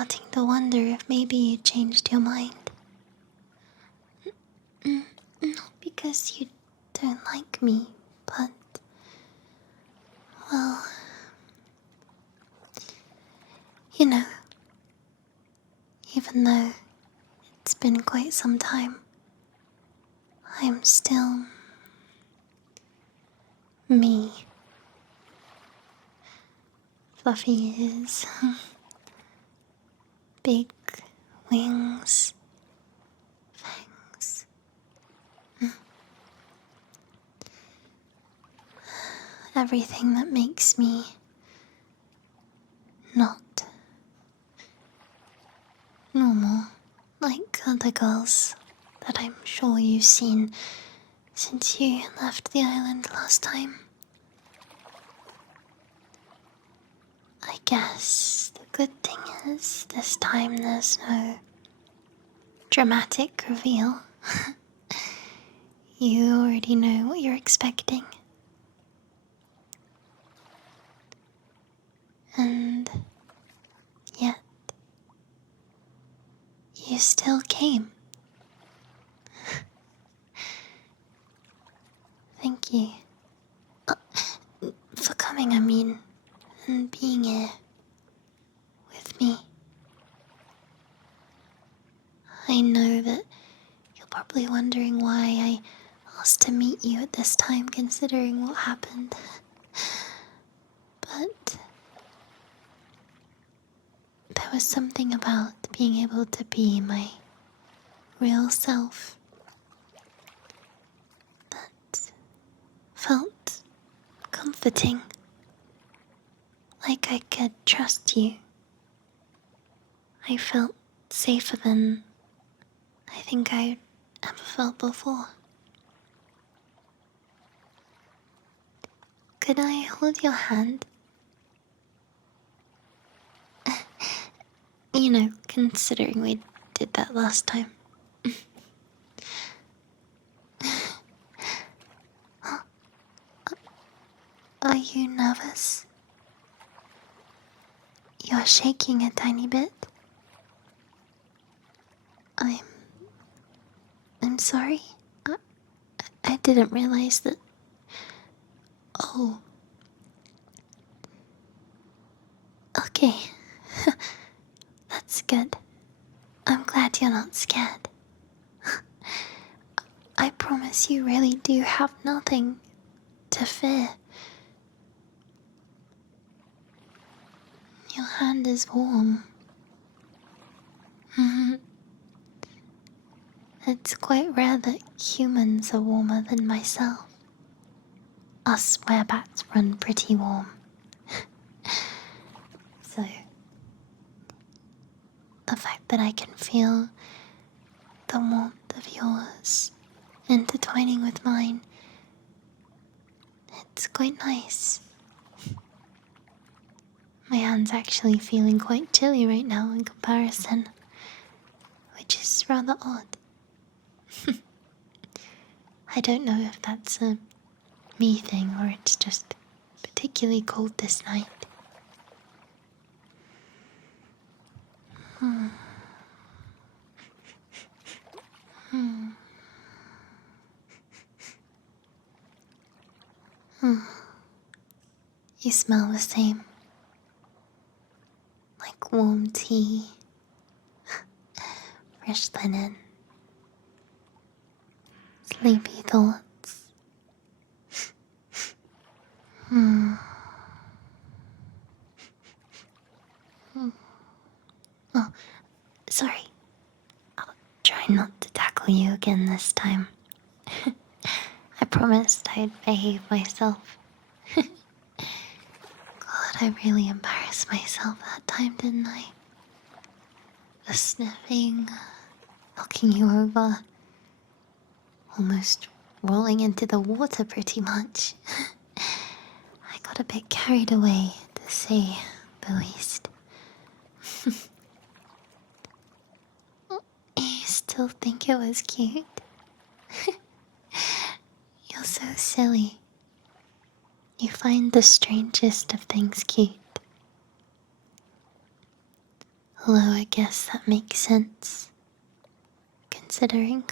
starting to wonder if maybe you changed your mind. Not because you don't like me, but, well, you know, even though it's been quite some time, I'm still me. Fluffy ears, big wings, fangs. Everything that makes me not normal like other girls that I'm sure you've seen since you left the island last time. I guess the good thing is this time there's no dramatic reveal. You already know what you're expecting. And yet, you still came. Thank you. For coming, I mean, and being here with me. I know that you're probably wondering why I asked to meet you at this time considering what happened. But there was something about being able to be my real self that felt comforting. Like I could trust you. I felt safer than I think I ever felt before. Could I hold your hand? You know, considering we did that last time. Are you nervous? You're shaking a tiny bit. I'm sorry. I didn't realize that. Oh. Okay. That's good. I'm glad you're not scared. I promise you really do have nothing to fear. Your hand is warm. It's quite rare that humans are warmer than myself. Us werebats run pretty warm. So, the fact that I can feel the warmth of yours intertwining with mine, it's quite nice. My hand's actually feeling quite chilly right now in comparison, which is rather odd. I don't know if that's a me thing or it's just particularly cold this night. You smell the same. Like warm tea, fresh linen, sleepy thoughts. Oh, sorry. I'll try not to tackle you again this time. I promised I'd behave myself. God, I really embarrassed myself that time, didn't I? The sniffing, knocking you over, almost rolling into the water pretty much. I got a bit carried away, to say the least. You still think it was cute? You're so silly. You find the strangest of things cute. Although I guess that makes sense, considering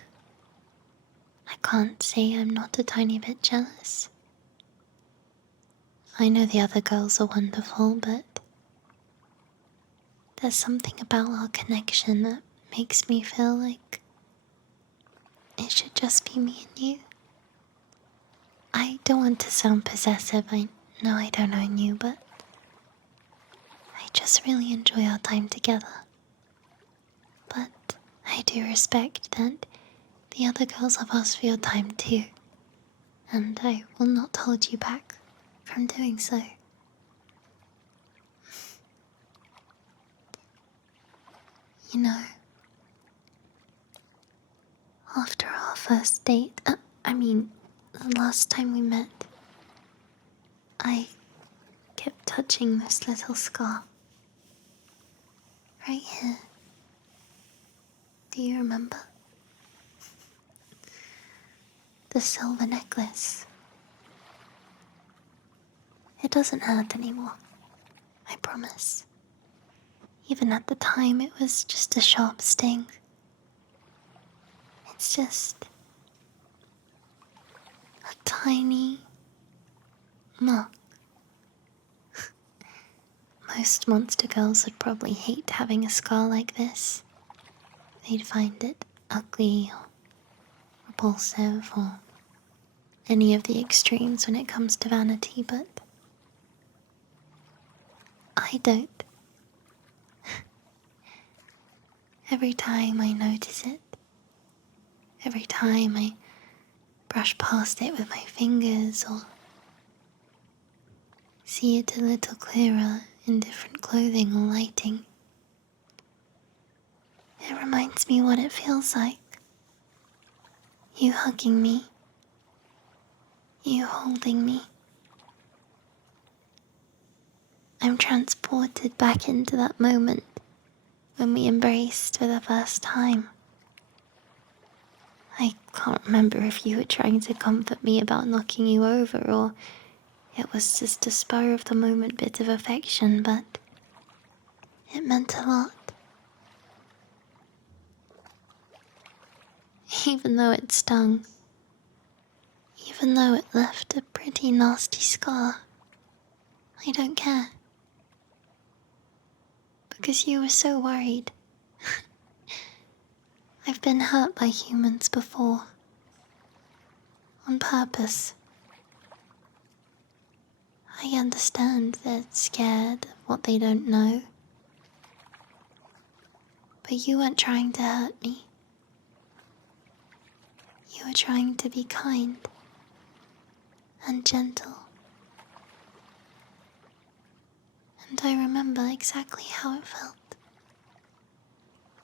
I can't say I'm not a tiny bit jealous. I know the other girls are wonderful, but there's something about our connection that makes me feel like it should just be me and you. I don't want to sound possessive, I know I don't own you, but I just really enjoy our time together. But I do respect that the other girls have asked for your time too, and I will not hold you back from doing so. You know, after our first date, the last time we met, I kept touching this little scar. Right here. Do you remember? The silver necklace. It doesn't hurt anymore, I promise. Even at the time, it was just a sharp sting. It's just a tiny mark. Most monster girls would probably hate having a scar like this. They'd find it ugly or repulsive or any of the extremes when it comes to vanity, but I don't. Every time I notice it, every time I brush past it with my fingers or see it a little clearer in different clothing or lighting, it reminds me what it feels like. You hugging me, you holding me. I'm transported back into that moment when we embraced for the first time. I can't remember if you were trying to comfort me about knocking you over or it was just a spur of the moment bit of affection, but it meant a lot. Even though it stung, even though it left a pretty nasty scar, I don't care. Because you were so worried. I've been hurt by humans before. On purpose. I understand they're scared of what they don't know. But you weren't trying to hurt me. You were trying to be kind and gentle. And I remember exactly how it felt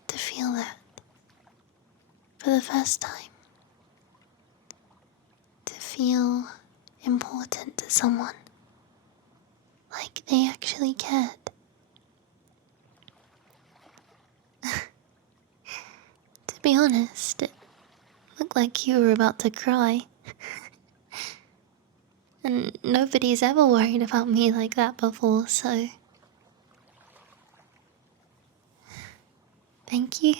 to feel that for the first time. To feel important to someone, like they actually cared. To be honest, it looked like you were about to cry. And nobody's ever worried about me like that before, so thank you.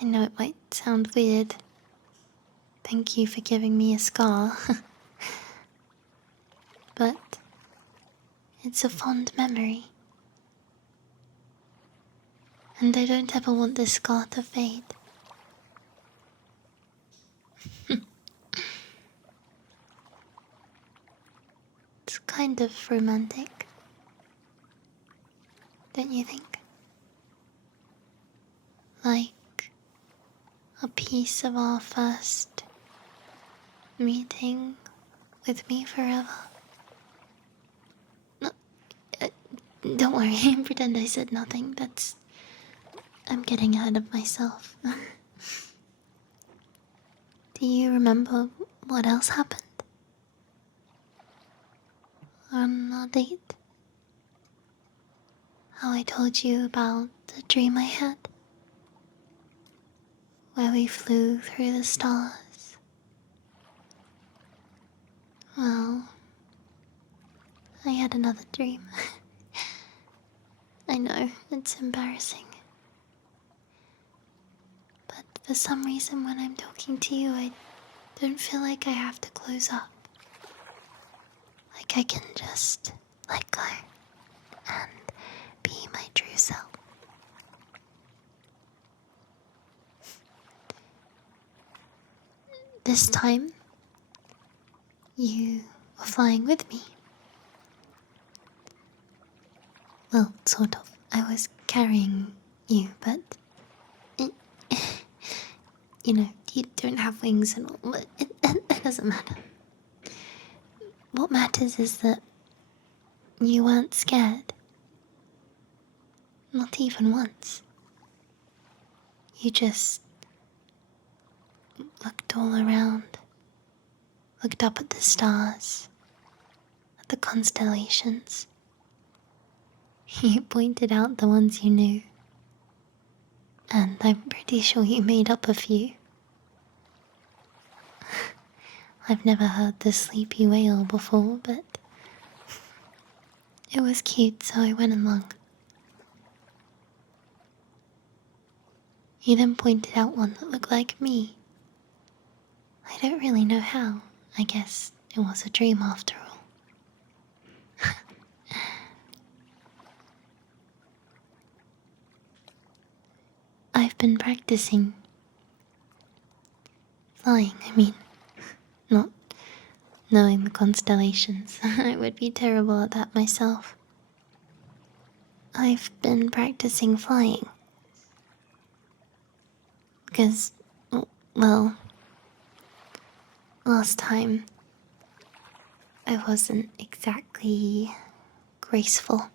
I know it might sound weird. Thank you for giving me a scar. But it's a fond memory. And I don't ever want this scar to fade. It's kind of romantic. Don't you think? Like a piece of our first meeting with me forever. No, don't worry, pretend I said nothing. I'm getting ahead of myself. Do you remember what else happened? On our date? How I told you about the dream I had? Where we flew through the stars. Well, I had another dream. I know, it's embarrassing. But for some reason when I'm talking to you, I don't feel like I have to close up. Like I can just let go and be my true self. This time, you were flying with me. Well, sort of. I was carrying you, but you know, you don't have wings and all, but it doesn't matter. What matters is that you weren't scared. Not even once. You just looked all around, looked up at the stars, at the constellations. You pointed out the ones you knew, and I'm pretty sure you made up a few. I've never heard the sleepy wail before, but it was cute, so I went along. You then pointed out one that looked like me. I don't really know how. I guess it was a dream after all. I've been practicing flying, not knowing the constellations. I would be terrible at that myself. I've been practicing flying. Because, well, last time I wasn't exactly graceful.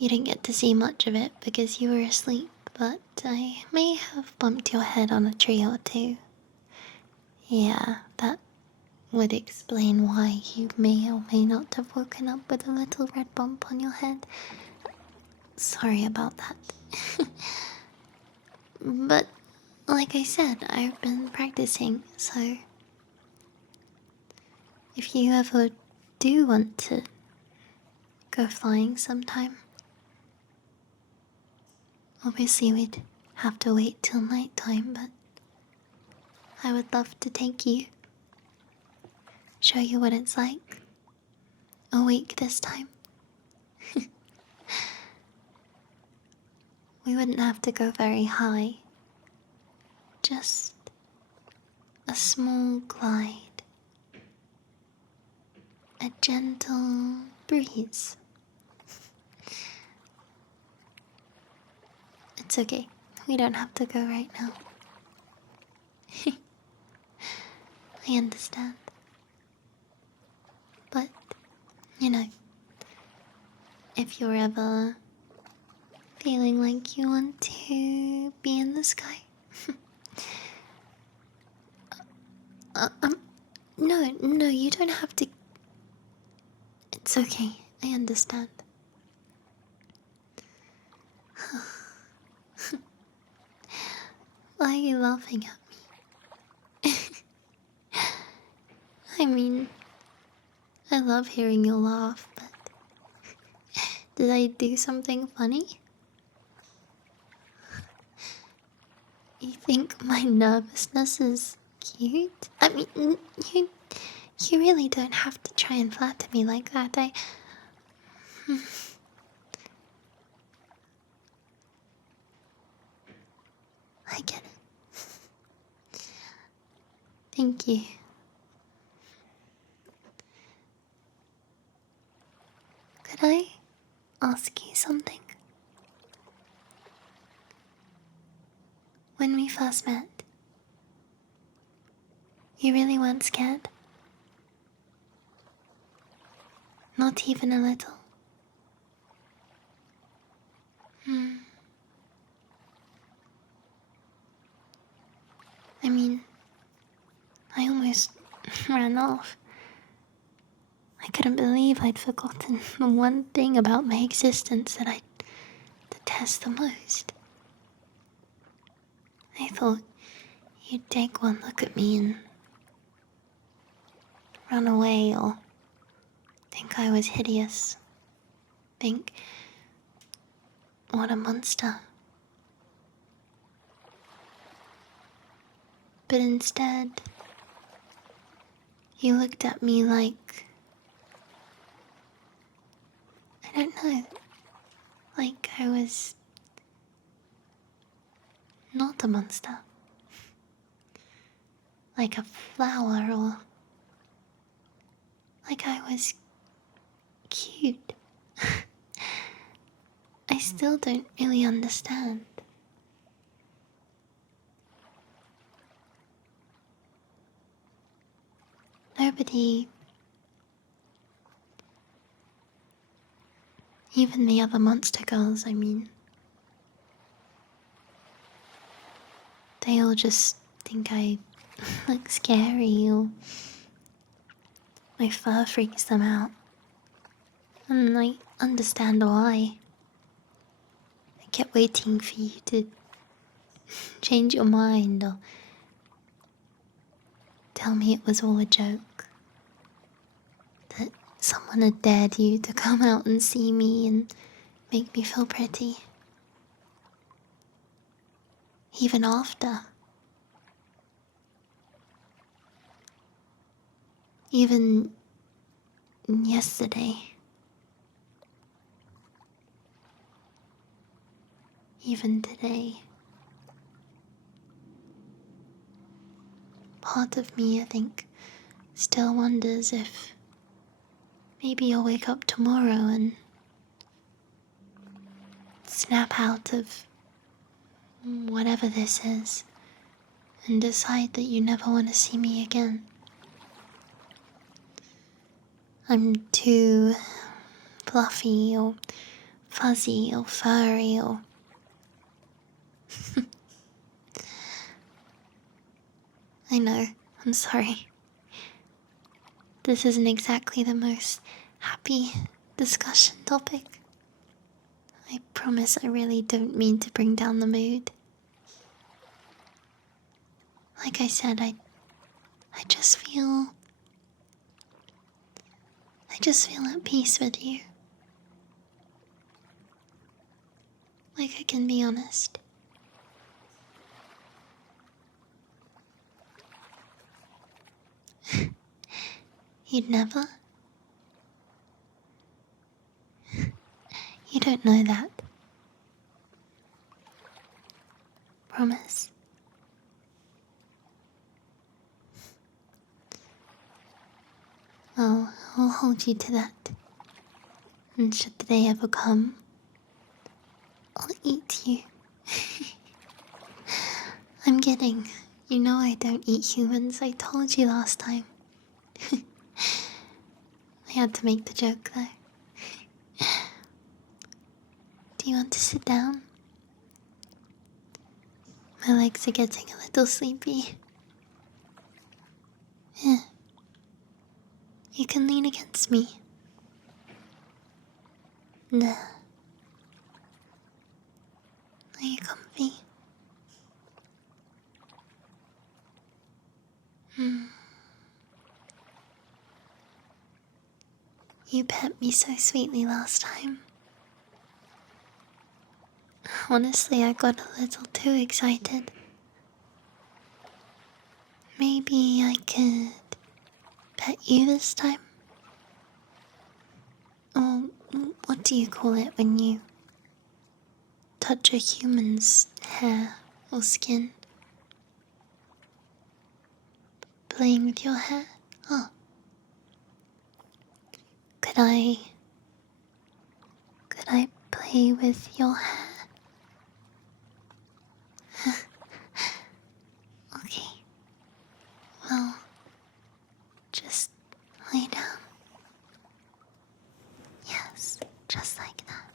You didn't get to see much of it because you were asleep, but I may have bumped your head on a tree or two. Yeah, that would explain why you may or may not have woken up with a little red bump on your head. Sorry about that. But, like I said, I've been practicing, so if you ever do want to go flying sometime, obviously we'd have to wait till nighttime, but I would love to take you, show you what it's like, awake this time. We wouldn't have to go very high, just a small glide, a gentle breeze. It's okay, we don't have to go right now. I understand. But, you know, if you're ever feeling like you want to be in the sky, no, you don't have to. It's okay, I understand. Why are you laughing at me? I love hearing you laugh, but did I do something funny? You think my nervousness is cute? You really don't have to try and flatter me like that. I get it. Thank you. Could I ask you something? When we first met, you really weren't scared? Not even a little? I almost ran off. I couldn't believe I'd forgotten the one thing about my existence that I detest the most. I thought you'd take one look at me and run away or think I was hideous. Think what a monster. But instead, you looked at me like, I don't know, like I was not a monster. Like a flower, or like I was cute. I still don't really understand. Nobody, even the other monster girls, I mean, they all just think I look scary, or my fur freaks them out. And I understand why. I kept waiting for you to change your mind or tell me it was all a joke. That someone had dared you to come out and see me and make me feel pretty. Even after. Even yesterday. Even today. Part of me, I think, still wonders if maybe you'll wake up tomorrow and snap out of whatever this is and decide that you never want to see me again. I'm too fluffy or fuzzy or furry or... I know, I'm sorry. This isn't exactly the most happy discussion topic. I promise I really don't mean to bring down the mood. Like I said, I just feel at peace with you. Like I can be honest. You'd never? You don't know that. Promise. Well, I'll hold you to that. And should the day ever come, I'll eat you. I'm kidding. You know I don't eat humans. I told you last time. I had to make the joke though. Do you want to sit down? My legs are getting a little sleepy. Yeah. You can lean against me. Nah. Are you comfy? You pet me so sweetly last time. Honestly, I got a little too excited. Maybe I could pet you this time? Or what do you call it when you touch a human's hair or skin? Playing with your hair? Oh. Could I play with your hair? Okay. Well, just lay down. Yes, just like that.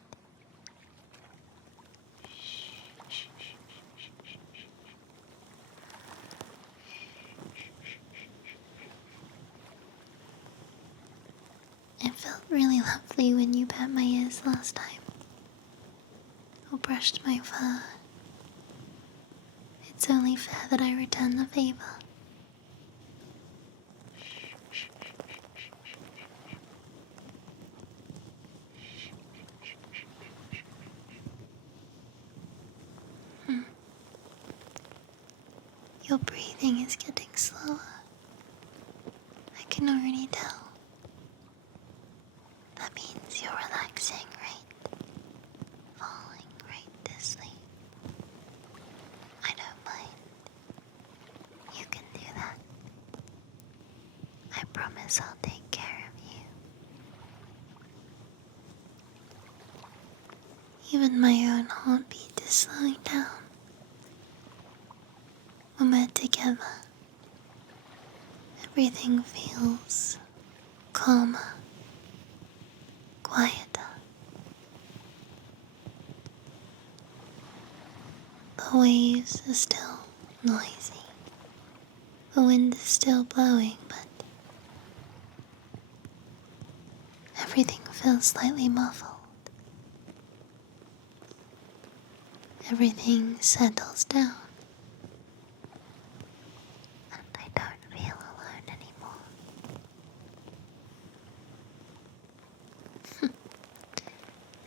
It felt really lovely when you pet my ears last time. Or brushed my fur. It's only fair that I return the favor. Your breathing is getting slower. I can already tell. That means you're relaxing, right? Falling right to sleep. I don't mind. You can do that. I promise I'll take care of you. Even my own heartbeat is slowing down. When we're together, everything feels calmer, quieter. The waves are still noisy. The wind is still blowing, but everything feels slightly muffled. Everything settles down. And I don't feel alone anymore.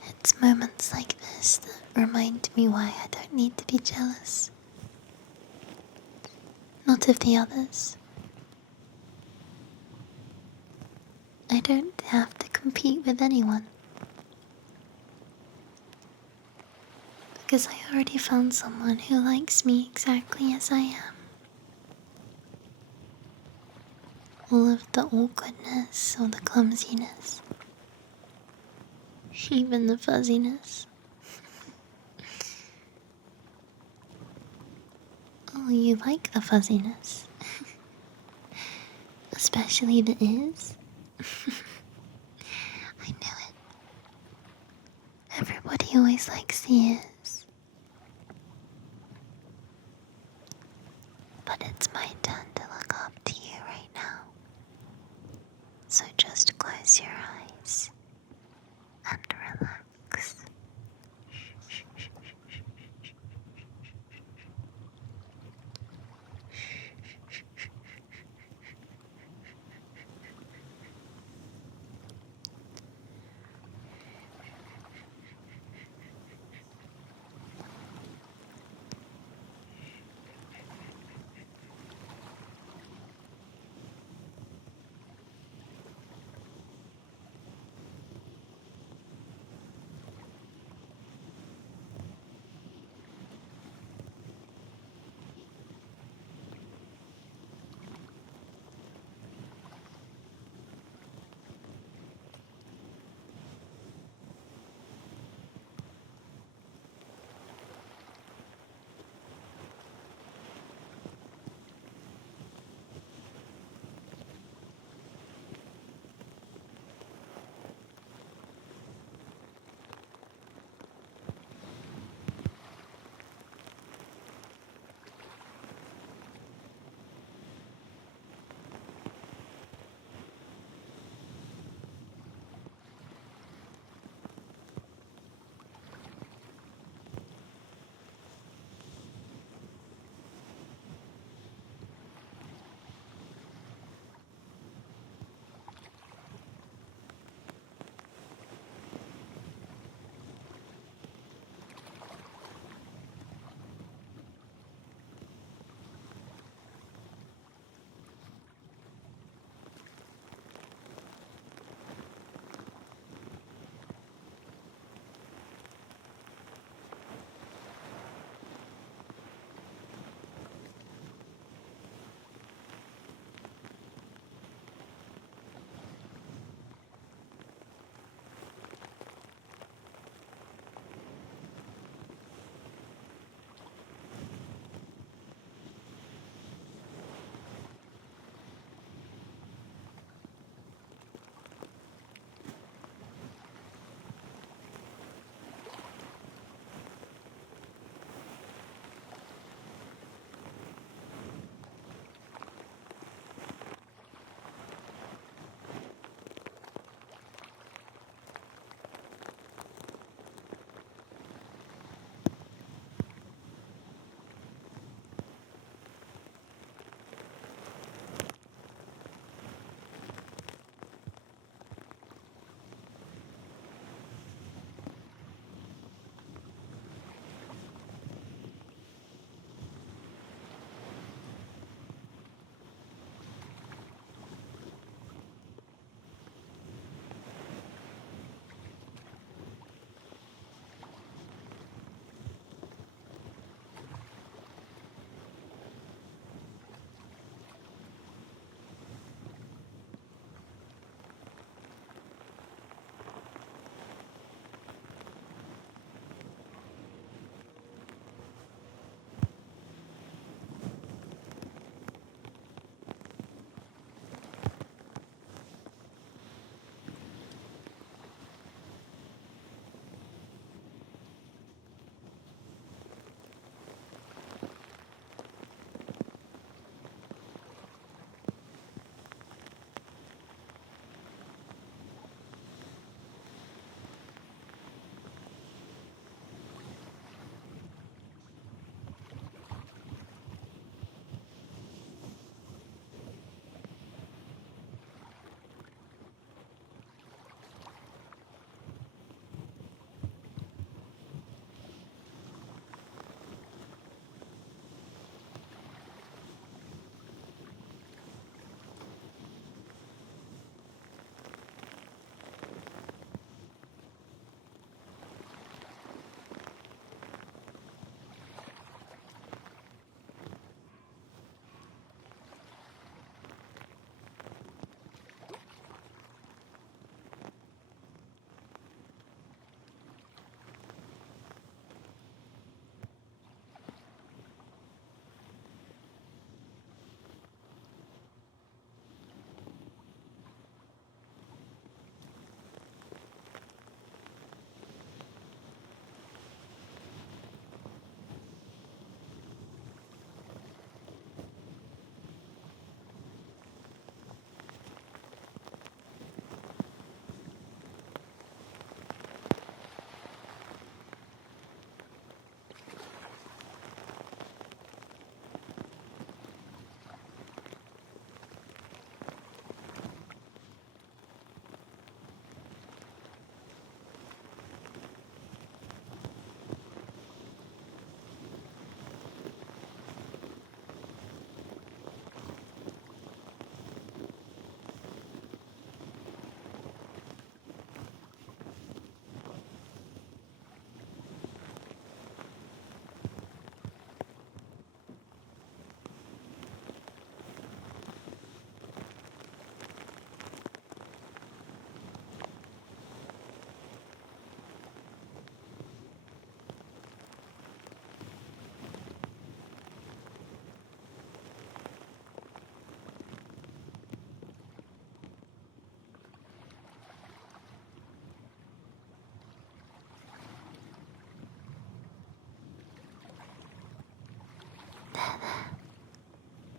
It's moments like this that remind me why I don't need to be jealous. Not of the others. I don't have to compete with anyone. Because I already found someone who likes me exactly as I am. All of the awkwardness or the clumsiness. Even the fuzziness. Oh, you like the fuzziness. Especially the ears. I knew it. Everybody always likes the ears. But it's my turn to look up to you right now. So just close your eyes and relax.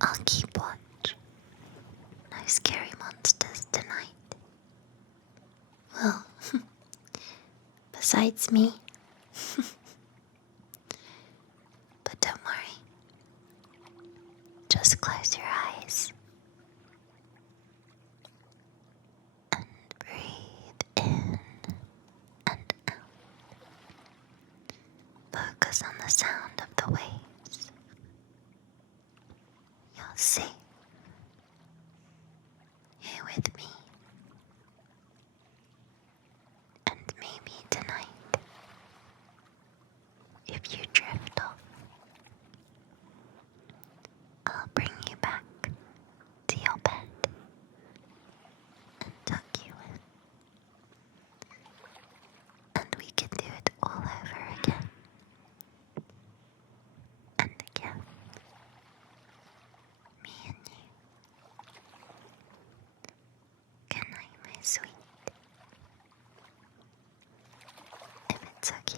I'll keep watch. No scary monsters tonight. Well, besides me. But don't worry. Just close your eyes. And breathe in and out. Focus on the sound of the waves. You're safe. Here with me. And maybe tonight, if you drift off, I'll bring you back to your bed and tuck you in. And we can do it all over again. And again. Me and you. Good night, my sweet. If it's okay